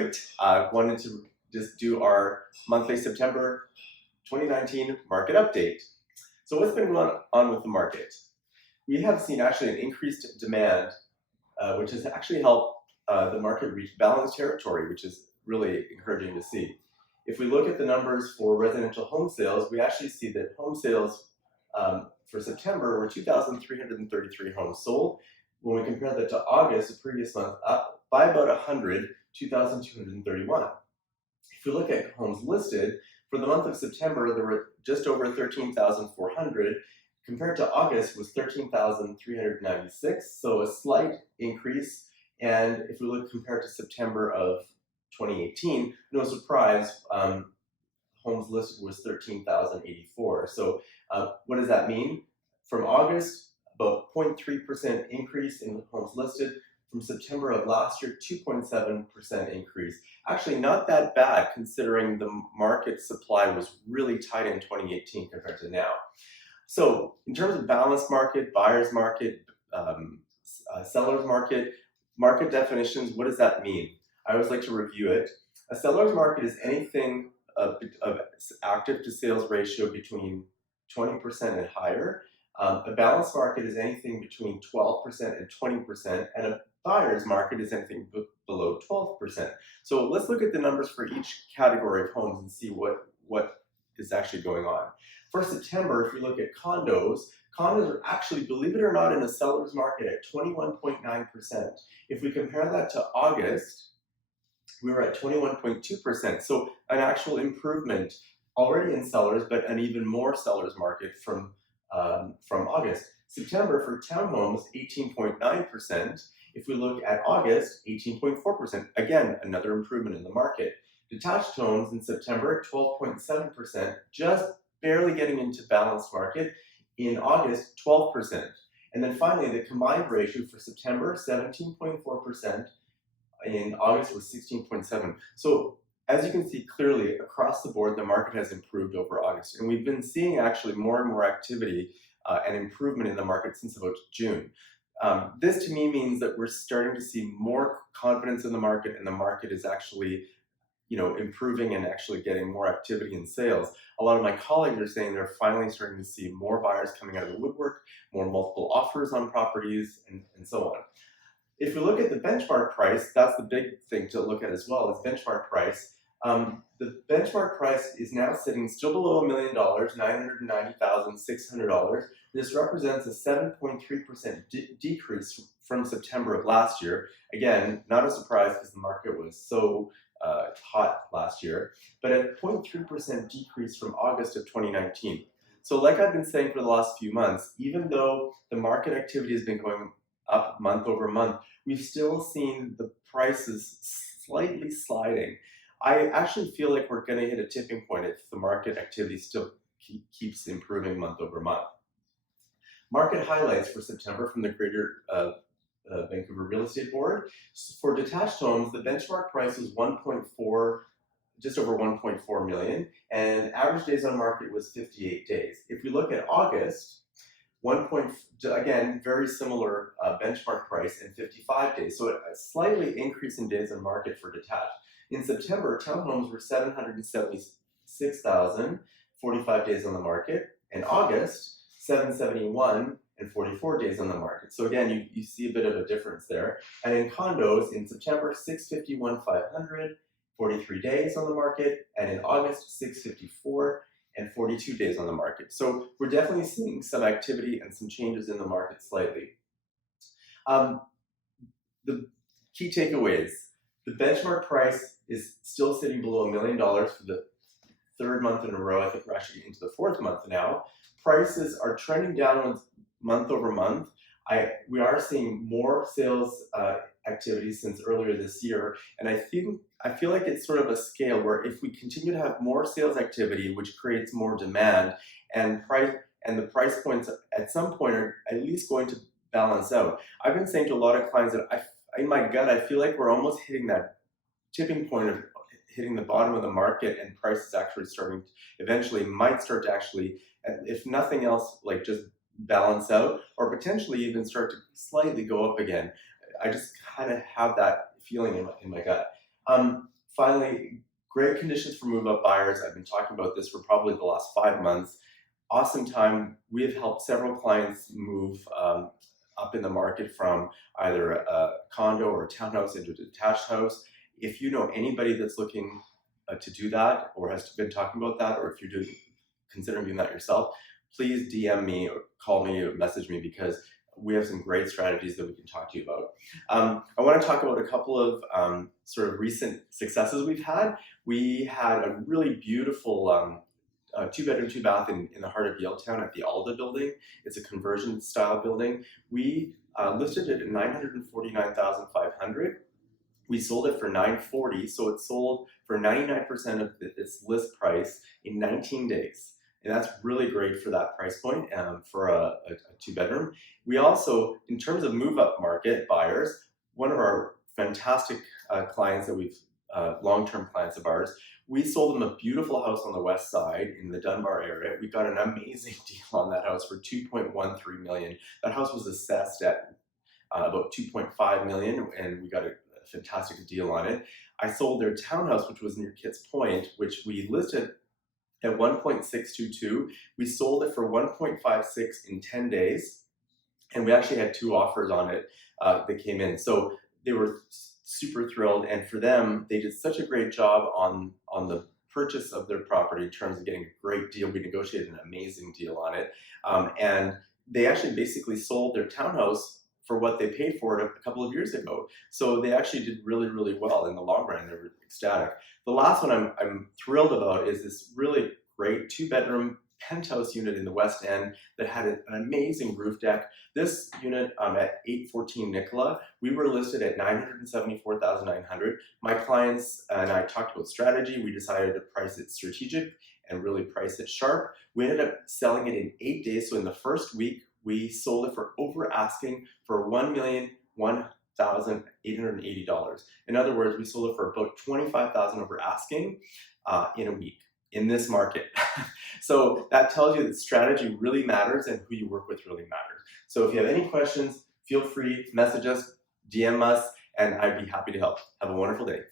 great. Wanted to just do our monthly September 2019 market update. So what's been going on with the market? We have seen actually an increased demand, which has actually helped the market reach balanced territory, which is really encouraging to see. If we look at the numbers for residential home sales, we actually see that home sales for September were 2,333 homes sold. When we compare that to August, the previous month, up by about 100, 2,231. If we look at homes listed, for the month of September, there were just over 13,400, compared to August was 13,396, so a slight increase. And if we look compared to September of 2018, no surprise, homes listed was 13,084. So what does that mean? From August, about 0.3% increase in homes listed. From September of last year, 2.7% increase. Actually not that bad considering the market supply was really tight in 2018 compared to now. So in terms of balanced market, buyer's market, seller's market, market definitions, what does that mean? I always like to review it. A seller's market is anything of active to sales ratio between 20% and higher. A balanced market is anything between 12% and 20%, and a buyer's market is anything below 12%. So let's look at the numbers for each category of homes and see what is actually going on. For September, if we look at condos are actually, believe it or not, in a seller's market at 21.9%. If we compare that to August, we were at 21.2%. So an actual improvement already in sellers, but an even more seller's market from August. September for townhomes, 18.9%. If we look at August, 18.4%. Again, another improvement in the market. Detached homes in September, 12.7%, just barely getting into balanced market. In August, 12%. And then finally, the combined ratio for September, 17.4%. In August was 16.7%. So as you can see clearly across the board, the market has improved over August. And we've been seeing actually more and more activity and improvement in the market since about June. This to me means that we're starting to see more confidence in the market, and the market is actually improving and actually getting more activity in sales. A lot of my colleagues are saying they're finally starting to see more buyers coming out of the woodwork, more multiple offers on properties, and so on. If we look at the benchmark price, that's the big thing to look at as well, is benchmark price. The benchmark price is now sitting still below $1 million, $990,600. This represents a 7.3% decrease from September of last year. Again, not a surprise because the market was so hot last year, but a 0.3% decrease from August of 2019. So like I've been saying for the last few months, even though the market activity has been going up month over month, we've still seen the prices slightly sliding. I actually feel like we're going to hit a tipping point if the market activity still keeps improving month over month. Market highlights for September from the Greater Vancouver Real Estate Board. For detached homes, the benchmark price was just over 1.4 million, and average days on market was 58 days. If we look at August, again, very similar benchmark price and 55 days, so a slightly increase in days on market for detached. In September, townhomes were 776,000, 45 days on the market. In August, 771 and 44 days on the market. So again, you see a bit of a difference there. And in condos, in September, 651,500, 43 days on the market. And in August, 654 and 42 days on the market. So we're definitely seeing some activity and some changes in the market slightly. The key takeaways. The benchmark price is still sitting below $1 million for the third month in a row. I think we're actually into the fourth month now. Prices are trending downwards month over month. We are seeing more sales activity since earlier this year, and I feel like it's sort of a scale where if we continue to have more sales activity, which creates more demand, and the price points at some point are at least going to balance out. I've been saying to a lot of clients that in my gut, I feel like we're almost hitting that tipping point of hitting the bottom of the market, and prices actually might start to actually, if nothing else, like just balance out, or potentially even start to slightly go up again. I just kind of have that feeling in my gut. Finally, great conditions for move-up buyers. I've been talking about this for probably the last 5 months. Awesome time. We have helped several clients move up in the market from either a condo or a townhouse into a detached house. If you know anybody that's looking to do that or has been talking about that, or if you're considering doing that yourself, please DM me or call me or message me, because we have some great strategies that we can talk to you about. I want to talk about a couple of sort of recent successes we've had. We had a really beautiful 2-bedroom, 2-bath in the heart of Yaletown at the Alda building. It's a conversion style building. We listed it at $949,500. We sold it for $940, so it sold for 99% of its list price in 19 days. And that's really great for that price point for a 2-bedroom. We also, in terms of move-up market buyers, one of our fantastic clients that we've, long-term clients of ours, we sold them a beautiful house on the west side in the Dunbar area. We got an amazing deal on that house for $2.13 million. That house was assessed at about $2.5 million, and we got a fantastic deal on it. I sold their townhouse, which was near Kitts Point, which we listed at 1.622. We sold it for 1.56 in 10 days, and we actually had 2 offers on it that came in. So they were super thrilled, and for them, they did such a great job on the purchase of their property in terms of getting a great deal. We negotiated an amazing deal on it, and they actually basically sold their townhouse for what they paid for it a couple of years ago. So they actually did really, really well in the long run. They were ecstatic. The last one I'm thrilled about is this really great 2-bedroom penthouse unit in the West End that had an amazing roof deck. This unit at 814 Nicola, we were listed at $974,900. My clients and I talked about strategy. We decided to price it strategic and really price it sharp. We ended up selling it in 8 days. So in the first week, we sold it for over asking for $1,001,880. In other words, we sold it for about $25,000 over asking in a week in this market. So that tells you that strategy really matters and who you work with really matters. So if you have any questions, feel free to message us, DM us, and I'd be happy to help. Have a wonderful day.